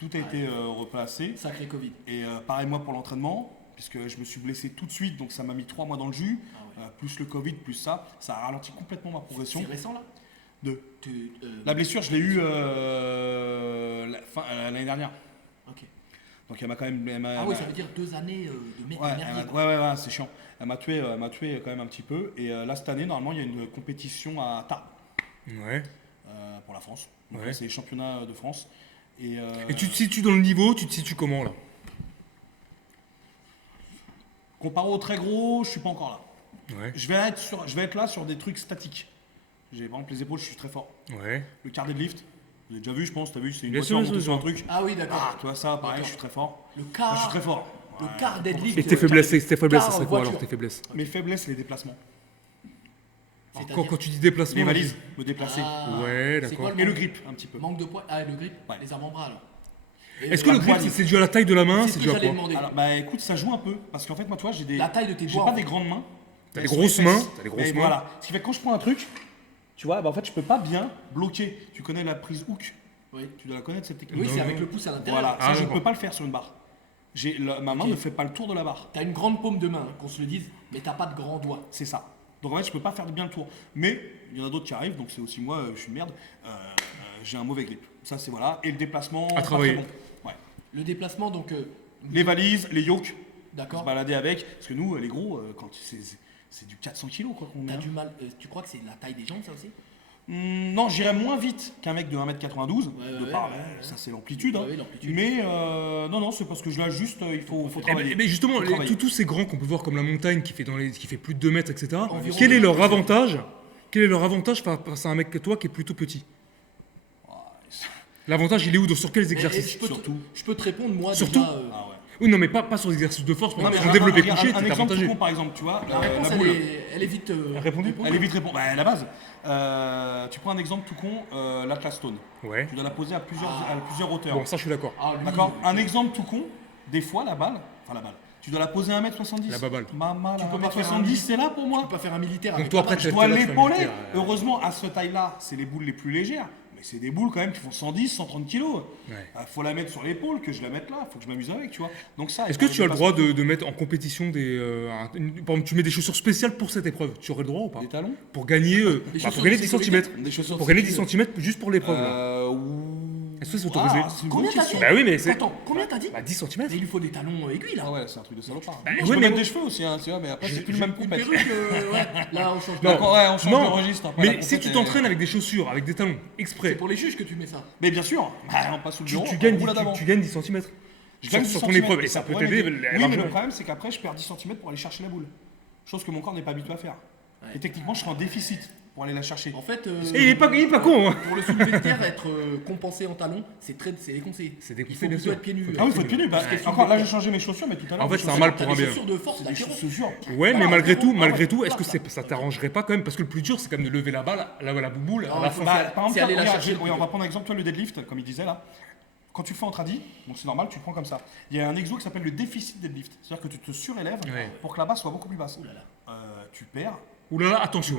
tout a été replacé. Sacré Covid. Et pareil, moi, pour l'entraînement, puisque je me suis blessé tout de suite, donc ça m'a mis 3 mois dans le jus, Ah ouais. plus le Covid, plus ça a ralenti complètement ma progression. C'est récent là De Tu, La blessure, je l'ai eue l'année dernière. Ok. Donc elle m'a quand même. Ah oui, ça veut dire 2 années de Ouais, merdier. ouais, c'est chiant. Elle m'a tué quand même un petit peu. Et là, cette année, normalement, il y a une compétition à Tarbes Ouais. pour la France. Donc Ouais. là, c'est les championnats de France. Et Et tu te situes dans le niveau, tu te situes comment là? comparé au très gros, je suis pas encore là. Ouais. Je vais être là sur des trucs statiques. J'ai par exemple les épaules, je suis très fort. Ouais. Le quart deadlift, vous avez déjà vu, je pense, t'as vu, c'est une Bien voiture sûr, montée bien sur un sûr. truc. Ah oui, d'accord. Ah, tu vois ça, pareil, D'accord. je suis très fort. Le Moi, quart. je suis très fort. Le Ouais. quart deadlift. Et tes faiblesses, ça serait quoi? en Alors voiture. tes faiblesses? Mes faiblesses, les déplacements. C'est-à-dire Quand tu dis déplacement, Les valises, me déplacer. Ah, Ouais, c'est d'accord. quoi Et le manque- grip, un petit peu. Manque de poids. Ah, le grip. Ouais. Les avant-bras alors. Et Est-ce que le grip, poigne. c'est dû à la taille de la main? C'est C'est ce dû que à j'allais quoi? demander. Alors, bah écoute, ça joue un peu. Parce qu'en fait, moi, tu vois, La taille de tes j'ai doigts. pas en des fait. grandes mains. T'as des Sur grosses les mains, fesses. t'as des Et grosses mains. voilà. Ce qui fait que quand je prends un truc, tu vois, bah en fait, je peux pas bien bloquer. Tu connais la prise hook. Oui, Tu dois la connaître cette technique. oui c'est Non, avec non. le pouce à l'intérieur. Voilà, Ah, ça, je d'accord. peux pas le faire sur une barre. Ma main Ok. ne fait pas le tour de la barre. T'as une grande paume de main, hein, qu'on se le dise, mais t'as pas de grands doigts. C'est ça. Donc en fait, je peux pas faire bien le tour. Mais il y en a d'autres qui arrivent, donc c'est aussi moi, je suis une merde. J'ai un mauvais grip. Ça, c'est voilà. Et le déplacement. pas travailler. très bon. Ouais. Le déplacement, donc, Les valises, les yokes, se d'accord. balader avec. Parce que nous, les gros, quand c'est du 400 kilos quoi qu'on met. T'as hein. du mal. Tu crois que c'est la taille des jambes, ça aussi? Non, j'irais moins vite qu'un mec de 1m92. Ouais, par, ouais. Ça, c'est l'amplitude. hein. Ouais, l'amplitude. Mais non, c'est parce que je l'ai juste, il faut Eh ben, travailler. mais justement, Faut travailler. tous ces grands qu'on peut voir comme la montagne qui fait plus de 2 mètres, etc. Environ Quel est 2 leur mètres. avantage? Quel est leur avantage face à un mec que toi qui est plutôt petit? L'avantage, il est où? Sur quels Mais, exercices? je peux te répondre, moi, Surtout déjà. Ah ouais. Oui, non, mais pas sur les exercices de force, mais Non, mais sur le développé regarde, couché, un t'es exemple tout avantagé. con, par exemple, tu vois, La réponse, la boule. elle est vite. Répondu Elle est vite répondre. Bah, à la base, tu prends un exemple tout con, l'Atlas Stone. Ouais. Tu dois la poser à plusieurs hauteurs. Bon, ça, je suis d'accord. Ah, lui, D'accord. Un exemple tout con, des fois la balle, tu dois la poser à 1m70. La baballe. Maman, Tu peux la pas faire 1m70, c'est là pour Tu moi. peux pas faire un militaire. Donc avec toi, la après, balle. Je t'es dois là, tu fais un l'épauler. militaire, Heureusement, à ce taille-là, c'est les boules les plus légères. Mais c'est des boules quand même qui font 110, 130 kilos. Ouais. Faut la mettre sur l'épaule, que je la mette là. Faut que je m'amuse avec, tu vois. Donc ça. Est-ce que tu as le droit de mettre en compétition par exemple, tu mets des chaussures spéciales pour cette épreuve? Tu aurais le droit ou pas? des talons? Pour gagner, chaussures pour gagner de 10 sécurité. cm. Des chaussures. Pour gagner 10 cm juste pour l'épreuve. là. Est-ce que c'est autorisé? C'est une Combien bonne t'as question. dit? Bah oui, mais c'est. Attends, combien t'as dit? Bah 10 cm. Mais il lui faut des talons aiguilles là. Ah ouais, c'est un truc de salopard. Bah, Moi, ouais, je peux mais mettre bon. des cheveux aussi, hein, tu vois, mais après c'est plus le même Une compète. perruque, ouais. Là, on change de. Non. D'accord, ouais, on change Non. de registre. après, la Mais si compète tu est- t'entraînes avec des chaussures, avec des talons, C'est exprès, pour les juges que tu mets ça. Mais bien sûr, bah, on passe sous le tu, bureau. tu on gagnes, roule là d'avant. tu gagnes 10 cm. Je gagne 10 sur ton centimètres, épreuve, et ça peut pourrait t'aider m'aider. Oui, mais largement. le problème, c'est qu'après, je perds 10 cm pour aller chercher la boule. Chose que mon corps n'est pas habitué à faire. Ouais. Et techniquement, je serai en déficit pour aller la chercher. En fait, Et il est pas con, hein. pour le soulevé de terre, être compensé en talons, c'est déconseillé. C'est déconseillé, Il faut bien plutôt sûr. être pieds nus. Ah oui, il faut être pieds nus. Bah, Parce que encore là, soulevé j'ai changé mes chaussures, mais tout à l'heure. En fait, mes c'est un chaussures, mal T'as pour un des bien. chaussures de force, c'est des d'acquérant. chaussures. Ouais, mais Ah, malgré tout, ah, est-ce que ça. ça t'arrangerait pas quand même? Parce que le plus dur, c'est quand même de lever la balle, la bouboule, Non, à la il faut fin. faire- Par exemple, c'est aller la regarde, chercher le oui, on plus va dur. prendre un exemple, toi, le deadlift, comme il disait là. Quand tu le fais en tradi, donc c'est normal, tu le prends comme ça. Il y a un exo qui s'appelle le déficit deadlift. C'est-à-dire que tu te surélèves Ouais. pour que la base soit beaucoup plus basse. Ouh là là. Tu perds Ouh là là, attention.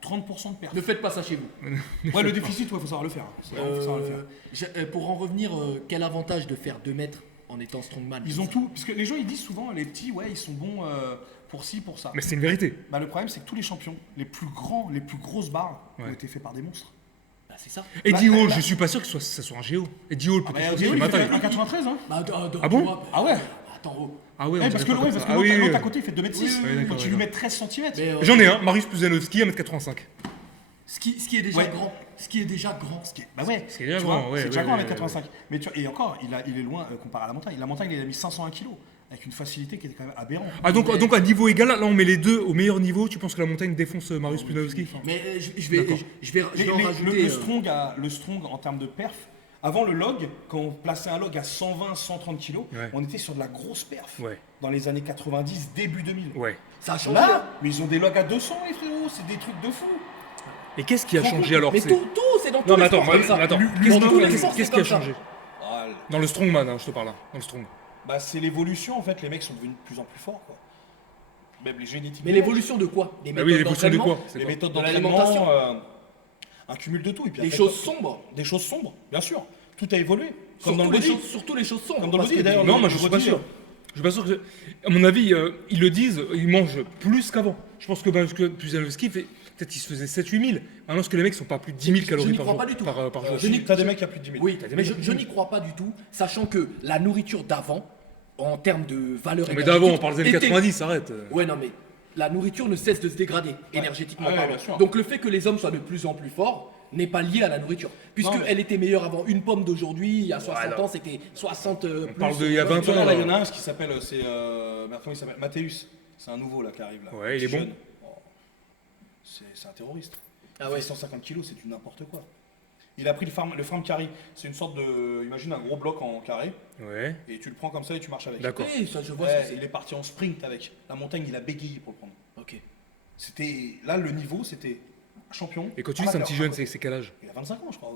30% de perte. Ne faites pas ça chez vous. Ouais, le déficit, il faut savoir le faire. Faut savoir le faire. Pour en revenir, quel avantage de faire 2 mètres en étant strongman? Ils ont tout. Parce que les gens, ils disent souvent, les petits, ouais, ils sont bons pour ci, pour ça. Mais c'est une vérité. Bah, le problème, c'est que tous les champions, les plus grands, les plus grosses barres, ont Ouais. été faits par des monstres. Bah, c'est ça. Eddie Bah, Hall, bah- je suis pas sûr que ça soit un géo. Eddie Hall, Ah, peut-être. bah, c'est Théo, il ma fait taille. 1,93, hein. Bah, Ah bon Ah ouais. Attends, oh. Ah ouais, on Eh, dirait parce que pas ouais, comme parce ça. que Ah oui, l'autre oui, à oui. côté, il fait 2m6. oui, d'accord, Donc tu lui d'accord. mets 13 cm. Mais, J'en ai un, Marius Puzanovski, 1m85. Ce qui est déjà Ouais. grand. Ce qui est déjà grand. Bah ouais, Ce qui est déjà tu grand, vois, ouais, c'est déjà ouais, grand ouais, avec 85. Mais et encore, il est loin comparé à la montagne. La montagne, il a mis 501 kilos avec une facilité qui était quand même aberrante. Ah, donc à niveau égal, là on met les deux au meilleur niveau. Tu penses que la montagne défonce Mariusz Pudzianowski? Mais je vais D'accord. en Mais rajouter. le strong en termes de perf, avant le log, quand on plaçait un log à 120, 130 kilos, Ouais. on était sur de la grosse perf. Ouais. Dans les années 90, début 2000. Ouais. Ça a changé. Là, mais ils ont des logs à 200, les frérots, c'est des trucs de fou. Et qu'est-ce qui a changé alors? Mais c'est- tout, c'est dans tous Non, mais les attends, sports comme ça. attends. Dans Qu'est-ce tous les qui- sports, qu'est-ce c'est qui a comme ça. changé? Ah, Dans le strongman, hein, je te parle là. Dans le strong. bah, c'est l'évolution, en fait, les mecs sont devenus de plus en plus forts. Quoi. Même les génétiques. Mais l'évolution de quoi? Des Bah oui, l'évolution de d'entraînement, quoi? C'est Les quoi? méthodes De l'alimentation. d'entraînement, un cumul de tout. Et puis des après, choses sombres. Des choses sombres, bien sûr. Tout a évolué. Comme Surtout dans le les body. choses- Surtout les choses sombres. Comme dans le parce body, que d'ailleurs. Non, le- moi le je suis body, pas sûr. Je suis pas sûr que. À mon avis, ils le disent, ils mangent plus qu'avant. Je pense que Pudzianowski, peut-être il se faisait 7-8 000. Maintenant, que les mecs sont pas plus de 10 000 Je calories n'y par crois jour. pas du tout. Par jour. je n'y- T'as des mecs à plus de 10 000. Oui, T'as des mais mecs- je n'y crois pas du tout, sachant que la nourriture d'avant, en termes de valeur Mais énergétique. d'avant, on parle des années était- 90, arrête. Ouais, non, mais la nourriture ne cesse de se dégrader énergétiquement Ouais, parlant. bien sûr. Donc le fait que les hommes soient de plus en plus forts n'est pas lié à la nourriture. Non, mais- Puisqu'elle était meilleure avant. Une pomme d'aujourd'hui, il y a 60 là. ans, c'était 60 plus. parle de il y a 20 Tu vois, ans, là, il y là. en a un qui s'appelle, comment il s'appelle Mathéus. C'est un nouveau là qui arrive là. Ouais, il est Petit bon. jeune. Oh. C'est un terroriste. Ah Il ouais. fait 150 kilos, c'est du n'importe quoi. Il a pris le frame carry. C'est une sorte de, imagine un gros bloc en carré Ouais, et tu le prends comme ça et tu marches avec. d'accord. Oui, ça, je vois Ouais, ce que il est parti en sprint avec. La montagne, il a bégayé pour le prendre. c'est. Ok. C'était là le niveau, c'était champion. Et quand tu dis c'est un petit amateur. jeune, c'est quel âge? Il a 25 ans, je crois.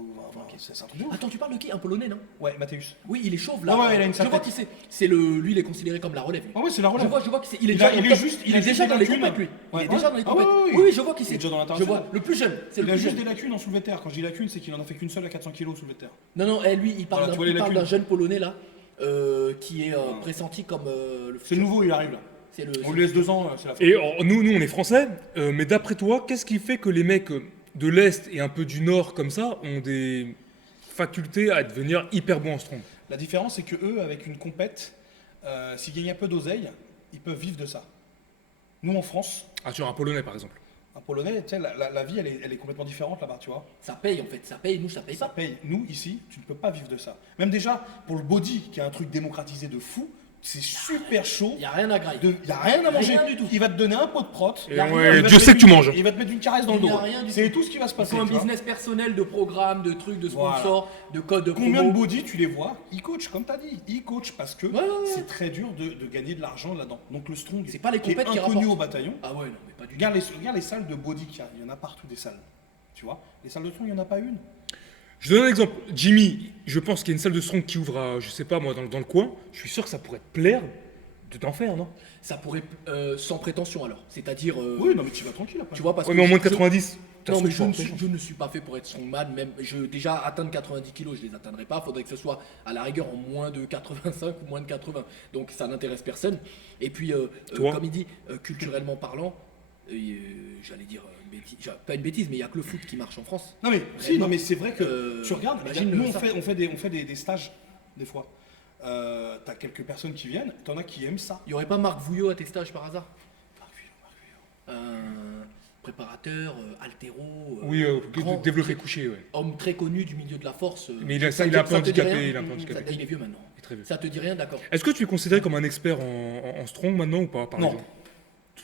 C'est un truc de ouf. Attends, tu parles de qui? Un Polonais, non? Ouais, Mathéus. Oui, il est chauve là. Ouais, ouais, il a une je vois sale qui c'est. C'est le. Lui, il est considéré comme la relève. lui. Ah ouais, c'est la relève. Je vois qui c'est. Il est Il déjà a- dans il le est top. juste- Il il a est juste déjà des dans les lacunes. compètes, lui. Il Ouais. est déjà dans les Ah compètes. ouais, ouais, Oui, ouais. je vois qui Il c'est. est déjà dans Je l'international. vois. Le plus jeune. C'est le Il a plus juste jeune. des lacunes en soulevé de terre. Quand je dis lacunes, c'est qu'il en a fait qu'une seule à 400 kilos soulevé de terre. Non, non, lui, il parle Voilà, tu vois les d'un lacunes. jeune Polonais là, qui est pressenti comme le C'est le nouveau, il arrive là. C'est le. On lui laisse 2 ans, c'est la fin. Et nous, on est français, mais d'après toi, qu'est-ce qui fait que les mecs de l'Est et un peu du Nord comme ça ont des facultés à devenir hyper bons en strong? La différence, c'est que eux, avec une compète, s'ils gagnent un peu d'oseille, ils peuvent vivre de ça. Nous, en France, Ah, tu as un Polonais par exemple. un Polonais, tu sais, la vie, elle est complètement différente là-bas, tu vois. Ça paye en fait, ça paye, nous ça paye Ça pas. paye. Nous, ici, tu ne peux pas vivre de ça. Même déjà, pour le body, qui est un truc démocratisé de fou, c'est super chaud. Il n'y a rien à grailler. Il n'y a rien à manger. Rien du tout. Il va te donner un pot de prot. Et il y a rien. ouais, Il va te Dieu mettre sait que tu une- manges. Il va te mettre une caresse dans le Il y a dos. rien du C'est tout. tout ce qui va se Il passer. faut un tu vois. business personnel de programmes, de trucs, de sponsors, de codes de Combien de promo. body tu les vois? Ils coachent, comme tu as dit. Ils coachent parce que Ouais, ouais, ouais. c'est très dur de gagner de l'argent là-dedans. Donc le strong, C'est pas les qui est compètes qui inconnu rapportent. au bataillon. Ah ouais, non, mais pas du tout. Regarde les salles de body qu'il y a. Il y en a partout des salles. Tu vois? Les salles de strong, il n'y en a pas une. Je donne un exemple. Jimmy, je pense qu'il y a une salle de strong qui ouvre à, je sais pas moi, dans le coin. Je suis sûr que ça pourrait te plaire de t'en faire, non? Ça pourrait, sans prétention alors. C'est-à-dire. Oui, non, mais tu vas tranquille après. Tu vois, parce Ouais, que. mais en moins de je- 90. t'as Non, mais souffert, je ne suis pas fait pour être strongman. Même, déjà, atteindre 90 kilos, je les atteindrai pas. Il faudrait que ce soit à la rigueur en moins de 85 ou moins de 80. Donc ça n'intéresse personne. Et puis, Toi comme il dit, culturellement parlant, j'allais dire pas une bêtise, mais il n'y a que le foot qui marche en France. Non mais, si, non, mais c'est vrai que tu regardes, imagine nous ça. on fait des stages des fois. T'as quelques personnes qui viennent, t'en as qui aiment ça. Il n'y aurait pas Marc Vouillot à tes stages par hasard? Un préparateur, altéro, Oui, grand- développé couché, ouais. homme très connu du milieu de la force. Mais il est un peu te dit handicapé, rien il est un peu handicapé. Il est vieux maintenant. Il est très vieux. Ça te dit rien, d'accord. Est-ce que tu es considéré comme un expert en strong maintenant ou pas, par Non. exemple?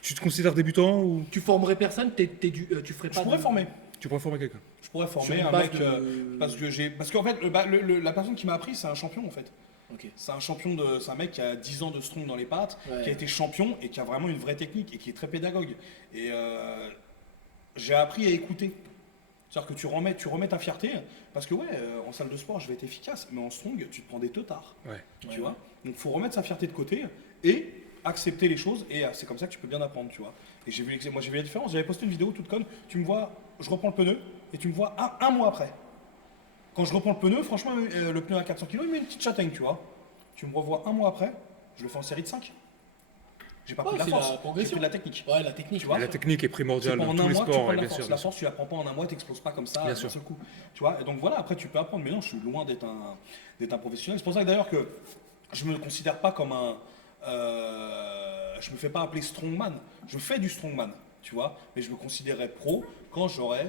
Tu te considères débutant ou Tu formerais personne, tu ferais pas. Je pourrais former. tu pourrais former quelqu'un? Je pourrais Sur former une un base mec de- parce qu'en fait la personne qui m'a appris c'est un champion en fait. Ok. C'est un mec qui a 10 ans de strong dans les pattes, Ouais. qui a été champion et qui a vraiment une vraie technique et qui est très pédagogue. Et j'ai appris à écouter. C'est-à-dire que tu remets ta fierté, parce que en salle de sport je vais être efficace, mais en strong tu te prends des teutards. Ouais. Tu vois. Donc faut remettre sa fierté de côté et accepter les choses et c'est comme ça que tu peux bien apprendre, tu vois. Et j'ai vu la différence, j'avais posté une vidéo toute conne, tu me vois, je reprends le pneu et tu me vois un mois après. Quand je reprends le pneu, franchement, le pneu à 400 kg, il met une petite châtaigne, tu vois. Tu me revois un mois après, je le fais en série de 5. J'ai pas Ouais, pris de la c'est force, la j'ai progression. pris de la technique. Ouais, la technique. Tu vois. La technique est C'est primordiale pas dans en tous un les mois que tu sports, prends de ouais, la bien force. sûr. La force, tu la prends pas en un mois, t'exploses pas comme ça Bien d'un sûr. seul coup. Tu vois. Et donc voilà, après tu peux apprendre, mais non, je suis loin d'être un professionnel. C'est pour ça que d'ailleurs que je me considère pas comme un. Je me fais pas appeler strongman. Je fais du strongman, tu vois, mais je me considérerais pro quand j'aurai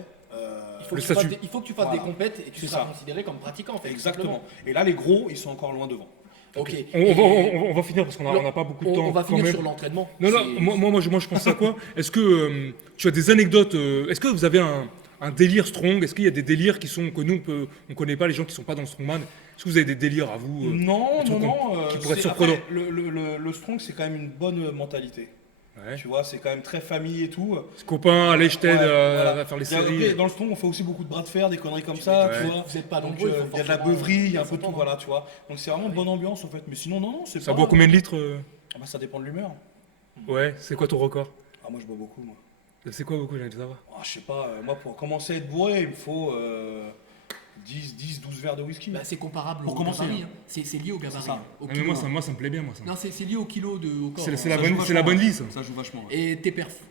Il faut, Le que tu fasses statut. il faut que tu fasses Voilà. des compètes et tu C'est seras ça. considéré comme pratiquant en fait. tout Exactement. simplement. Et là, les gros, ils sont encore loin devant. Ok. On va finir parce qu'on n'a pas beaucoup de temps. On va quand finir même. sur l'entraînement. Non, non, C'est- moi, je pense à quoi? Est-ce que tu as des anecdotes? Est-ce que vous avez un délire strong? Est-ce qu'il y a des délires que nous, on connaît pas, les gens qui sont pas dans le strongman? Est-ce que vous avez des délires à vous? Non, des non, trucs non. qui pourraient être c'est- surprenants. après, le strong, c'est quand même une bonne mentalité. Ouais. Tu vois, c'est quand même très famille et tout. Copains, allez, je t'aide Ouais, voilà. à faire les Après, séries. dans le strong, on fait aussi beaucoup de bras de fer, des conneries comme ça, Ouais. tu vois. Vous êtes pas Donc, nombreux, il faut il y a de la forcément beuverie, il y a un peu de tout, s'entendre. voilà, tu vois. Donc c'est vraiment une bonne ambiance en fait. Mais sinon, non, c'est Ça pas. boit combien de litres? Ah bah, ça dépend de l'humeur. Ouais, c'est quoi ton record? Ah, moi, je bois beaucoup, moi. C'est quoi beaucoup, j'ai envie de savoir? Ah, je sais pas, moi, pour commencer à être bourré, il me faut 10, 12 verres de whisky. Bah, c'est comparable Pour au commencer, gabarit. hein. hein. C'est lié au gabarit. ça. hein, au Ah, mais kilo, moi, hein. ça me plaît bien, moi. Ça. Non, c'est lié au kilo au corps. C'est hein. c'est la Ça joue bonne, c'est la vachement, bonne ouais. vie, ça. Ça joue vachement. Ouais. Et tes perfs,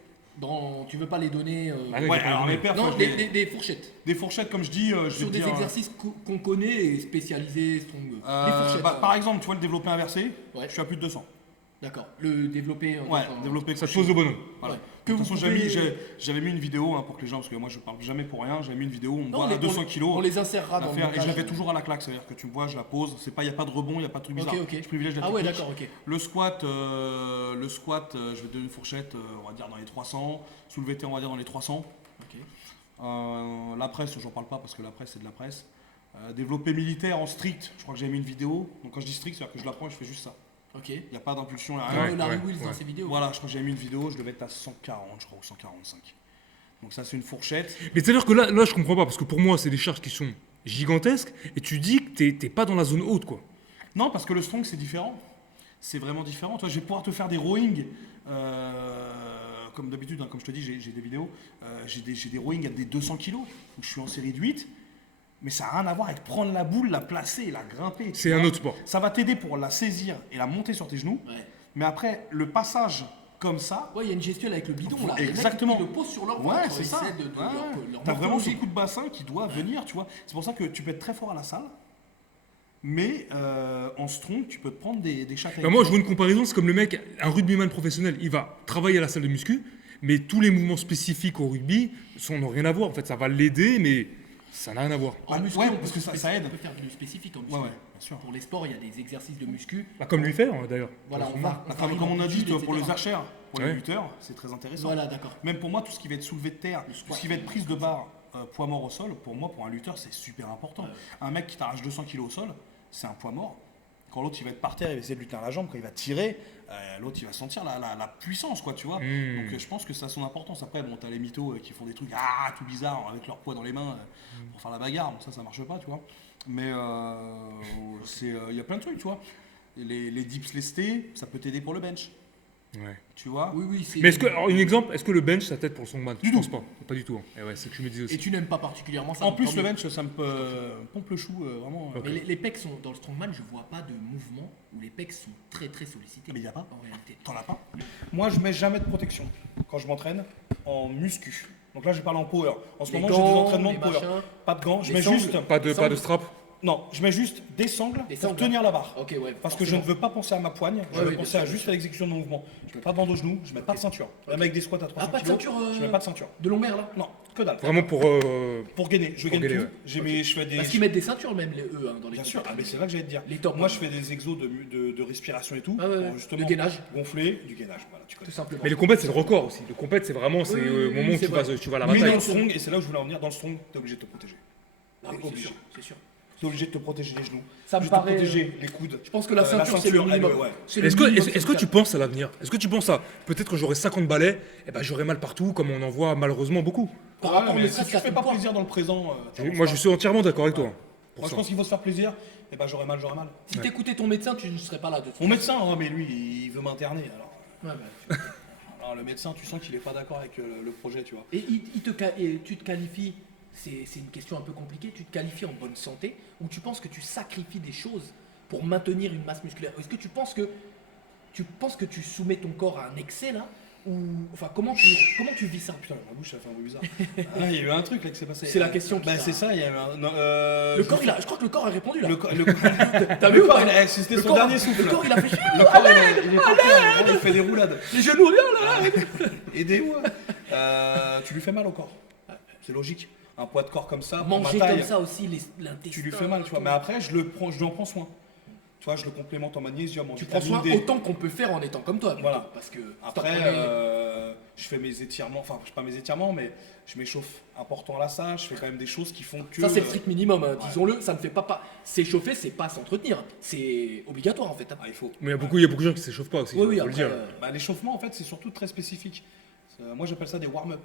tu veux pas les donner Ah oui, Ouais, j'ai pas alors donné. mes perfs, non, moi, je des fourchettes. des fourchettes, comme je dis, je vais Sur te des dire, exercices qu'on connaît et spécialisés strong. Des fourchettes. bah, par exemple, tu vois le développé inversé, Ouais. je suis à plus de 200. D'accord. Le développer. Ouais, développé Ça te couché. pose au bonhomme. Voilà. Ouais. De toute Que façon, vous pouvez- j'avais mis une vidéo hein, pour que les gens, parce que moi je parle jamais pour rien, j'avais mis une vidéo, on me Non, voit à 200 kilos. On les insérera la dans le faire, et montage. je la fais toujours à la claque, c'est-à-dire que tu me vois, je la pose, il n'y a pas de rebond, il n'y a pas de truc bizarre. Ok, ok. Je privilège la Ah ouais, technique. d'accord, ok. Le squat, je vais te donner une fourchette, on va dire dans les 300. Soulevé T, on va dire dans les 300. Ok. La presse, j'en parle pas parce que la presse, c'est de la presse. Développé militaire en strict, je crois que j'avais mis une vidéo. Donc quand je dis strict, c'est-à-dire que je la prends et je fais juste ça. Ok. Il n'y a pas d'impulsion, il n'y a Comme rien. Ouais, Larry ouais, Wills dans ouais. ses vidéos. Voilà, je crois que j'avais mis une vidéo, je devais être à 140, je crois, ou 145. Donc ça, c'est une fourchette. Mais c'est-à-dire que là, je comprends pas, parce que pour moi, c'est des charges qui sont gigantesques, et tu dis que t'es pas dans la zone haute, quoi. Non, parce que le strong, c'est différent. C'est vraiment différent. Toi, je vais pouvoir te faire des rowing. Comme d'habitude, hein, comme je te dis, j'ai des vidéos. J'ai des rowing à des 200 kilos. Donc je suis en série de 8. Mais ça n'a rien à voir avec prendre la boule, la placer, la grimper. tu C'est vois. un autre sport. Ça va t'aider pour la saisir et la monter sur tes genoux. Ouais. Mais après, le passage comme ça, Ouais, il y a une gestuelle avec le bidon là. Exactement. Ils le posent sur leur ouais, ventre, c'est ils ça. essaient de Ouais. leur T'as vraiment ce morphologie. coup de bassin qui doit venir, tu vois. C'est pour ça que tu peux être très fort à la salle. Mais en strong, tu peux te prendre des châtaignes. Bah, moi, je vois une comparaison, c'est comme le mec, un rugbyman professionnel, il va travailler à la salle de muscu, mais tous les mouvements spécifiques au rugby n'ont rien à voir. En fait, ça va l'aider, mais ça n'a rien à voir. En Ouais, muscu, ouais, on parce peut que ça spécifier- aide. On peut faire du spécifique en muscu. Ouais, ouais, bien sûr. Pour les sports, il y a des exercices de muscu. Bah, comme lui faire, d'ailleurs. Voilà, Dans on son va. Bah, comme on a dit, pour les archères, pour les Ouais. lutteurs, c'est très intéressant. Voilà, d'accord. Même pour moi, tout ce qui va être soulevé de terre, Le tout squat. ce qui va être prise de barre, poids mort au sol, pour moi, pour un lutteur, c'est super important. Un mec qui t'arrache 200 kg au sol, c'est un poids mort. Quand l'autre il va être par terre, il va essayer de lui tenir la jambe, quand il va tirer, l'autre il va sentir la puissance, quoi, tu vois. Mmh. Donc je pense que ça a son importance. Après, bon, t'as les mythos qui font des trucs tout bizarres avec leur poids dans les mains pour faire la bagarre. Bon, ça marche pas, tu vois. Mais il y a plein de trucs, tu vois. Et les dips lestés, ça peut t'aider pour le bench, Ouais. tu vois. Oui, oui, c'est. Mais est-ce que, alors, un exemple, est-ce que le bench, ça t'aide pour le strongman? Du Je tout. pense pas. Pas du tout. Hein. Et ouais, c'est ce que je me disais aussi. Et tu n'aimes pas particulièrement ça. En donc plus, tant le mieux. bench, ça me pompe le chou, vraiment. Ok. Mais les pecs sont dans le strongman, je vois pas de mouvement où les pecs sont très très sollicités. Mais il y a pas. En réalité. T'en as pas. Moi, je mets jamais de protection quand je m'entraîne en muscu. Donc là, je parle en power. En ce Les moment, j'ai des gants, entraînements de les power. machins. Pas de gants. Je Les mets sangles. juste. Pas de strap? Non, je mets juste des sangles Des pour sangles. tenir la barre. Ok, ouais. Parce que je ne veux pas penser à ma poigne, je Ouais, veux oui, penser bien à sûr, juste à l'exécution de mon mouvement. Je mets pas de bande au genou, je mets pas de ceinture. Même avec des squats à 300 Ah, pas de kilos, ceinture, je mets pas de ceinture. De Lomber là. Non, que dalle. Vraiment pour. Pour gainer, je Pour gagne gainer, tout. ouais. Je fais des. Parce qu'ils mettent des ceintures même les dans les Bien sûr, compétitions. mais c'est là que j'allais te dire. Les tops. Moi, je fais des exos de respiration et tout. Ah ouais, ouais. pour justement Le gainage. gonfler, du gainage. Voilà, tu connais. Tout simplement. Mais le compète, c'est le record aussi. Le compète, c'est vraiment Oui, oui, le oui, moment où c'est vrai. tu vas à la Mais dans bataille. le strong, et c'est là où je voulais en venir, dans le strong, t'es obligé de te protéger. Ah oui, T'es c'est obligé. sûr, c'est sûr. T'es obligé de te protéger les genoux. Ça me obligé de te paraît- protéger les coudes. Je pense que la ceinture, c'est le elle, minimum. ouais. C'est le Est-ce que, minimum est-ce que tu social. penses à l'avenir? Est-ce que tu penses à peut-être que j'aurai 50 balais, et ben j'aurai mal partout, comme on en voit malheureusement beaucoup. Par Ouais, rapport mais ne si serait-ce tu qu'à fais ton pas poids. plaisir dans le présent, Moi, je suis entièrement d'accord avec toi. hein, pour Moi, je ça. pense qu'il faut se faire plaisir. Et ben j'aurais mal, j'aurais mal. Si t'écoutais ton médecin, tu ne serais pas là de toute Mon façon. médecin, oh, mais lui, il veut m'interner. Alors, Ouais, bah. alors le médecin, tu sens qu'il est pas d'accord avec le projet, tu vois. Et tu te qualifies, c'est une question un peu compliquée, tu te qualifies en bonne santé ou tu penses que tu sacrifies des choses pour maintenir une masse musculaire? Est-ce que tu penses que tu soumets ton corps à un excès là? Ou enfin comment tu vis ça? Putain, ma bouche, ça fait un peu bizarre. Ah, il y a eu un truc là qui s'est passé. C'est la question qui Bah, t'a- c'est ça, il y a eu un. non, Le corps, je crois que le corps a répondu là. Le T'as le vu ou corps, pas? c'était Le son corps- dernier souffle. Le corps, il a fait Le corps, il est pas clair, il fait des roulades. les genoux, viens là. Aidez-moi. Tu lui fais mal au corps. C'est logique. un poids de corps comme ça, pour Manger ma taille, comme ça aussi, l'intestin. tu lui fais mal, tu vois. tout. Mais après, je lui en prends soin. Tu vois, je le complémente en magnésium, en Tu prends vitamine soin D. autant qu'on peut faire en étant comme toi. Voilà. plutôt, Parce que Après, t'en prenais- je fais mes étirements, enfin, je fais pas mes étirements, mais je m'échauffe important à la salle, je fais quand même des choses qui font que. ça c'est le strict minimum, hein, ouais. disons-le, ça ne fait pas s'échauffer, c'est pas s'entretenir, c'est obligatoire en fait. Hein. Ah, il faut. Mais il y a beaucoup de gens qui s'échauffent pas aussi. Oui, oui, faut le après, dire. Bah, l'échauffement, en fait, c'est surtout très spécifique. Moi, j'appelle ça des warm-up.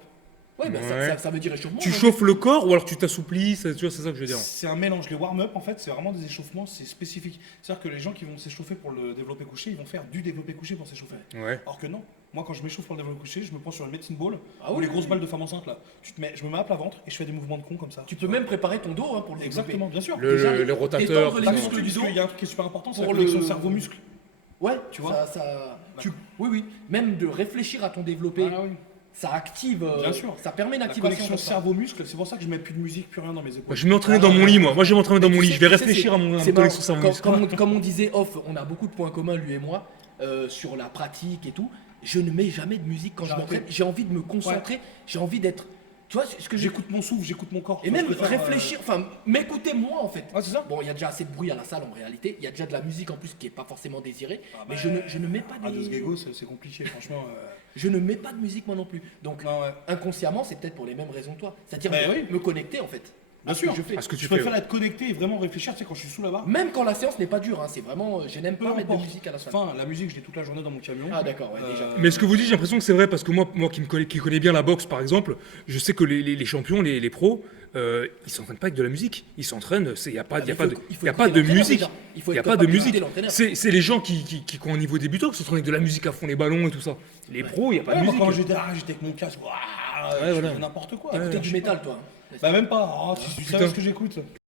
ouais, bah, Ouais. ça veut dire échauffement. Tu hein. chauffes le corps ou alors tu t'assouplis, tu vois, c'est ça que je veux dire. C'est un mélange. Les warm-up, en fait, c'est vraiment des échauffements, c'est spécifique. C'est-à-dire que les gens qui vont s'échauffer pour le développé couché, ils vont faire du développé couché pour s'échauffer. Ouais. Alors que non. Moi, quand je m'échauffe pour le développé couché, je me prends sur une medicine ball Ah ou oui, les grosses oui. balles de femme enceinte là. Je me mets à plat ventre et je fais des mouvements de con comme ça. Tu peux même préparer ton dos hein, pour le développer. Exactement, bien sûr. Déjà, Les rotateurs. détendre les tout ça. muscles du dos. Il y a un truc qui est super important, c'est la Pour connexion le- cerveau-muscle. Ouais, Tu vois Oui, oui. Même de réfléchir à ton développé, Ah oui. ça active. Bien sûr. Ça permet une La activation. connexion comme ça. cerveau-muscle, c'est pour ça que je mets plus de musique, plus rien dans mes épaules. Bah, je vais m'entraîner dans mon lit, moi. Moi, je vais m'entraîner dans Mais mon tu lit. sais- Je vais tu sais, réfléchir à mon c'est connexion marrant. cerveau. Comme on disait off, on a beaucoup de points communs, lui et moi, sur la pratique et tout. Je ne mets jamais de musique quand je J'ai m'entraîne. arrêté. J'ai envie de me concentrer. J'ai envie d'être. Tu vois ce que j'ai. J'écoute mon souffle, j'écoute mon corps. Et Tu vois, même je préfère, réfléchir, enfin m'écouter moi en fait. Ouais, c'est ça. Bon, il y a déjà assez de bruit à la salle en réalité. Il y a déjà de la musique en plus qui est pas forcément désirée. Ah mais bah, je ne mets pas Adios de. Gego, c'est compliqué, franchement. Je ne mets pas de musique moi non plus. Donc Non, ouais. inconsciemment, c'est peut-être pour les mêmes raisons que toi. C'est-à-dire Ben me, oui. me connecter en fait. Bien à ce sûr. que je fais. À ce que tu Je fais. préfère Ouais. être connecté et vraiment réfléchir, tu sais, quand je suis sous la barre. Même quand la séance n'est pas dure, hein, c'est vraiment. Je n'aime Peu pas mettre de importe. musique à la salle. Enfin, la musique, je l'ai toute la journée dans mon camion. Ah d'accord, ouais, déjà. Mais ce que vous dites, j'ai l'impression que c'est vrai parce que moi qui connais bien la boxe par exemple, je sais que les champions, les pros, ils s'entraînent pas avec de la musique. Ils s'entraînent, il n'y a pas, Ah, mais y a pas de, il faut y a écouter pas de l'entraîneur, musique. déjà. Il faut Il n'y a être pas de capable musique. d'écouter l'entraîneur. C'est les gens qui ont un niveau débutant qui s'entraînent avec de la musique à fond, les ballons et tout ça. Les pros, il n'y a pas Ouais, de moi, musique. quand j'étais avec mon casque, waouh, je voilà. faisais n'importe quoi. T'écoutais Je du sais métal pas. toi. Bah, même pas. Oh, tu Putain. savais ce que j'écoute.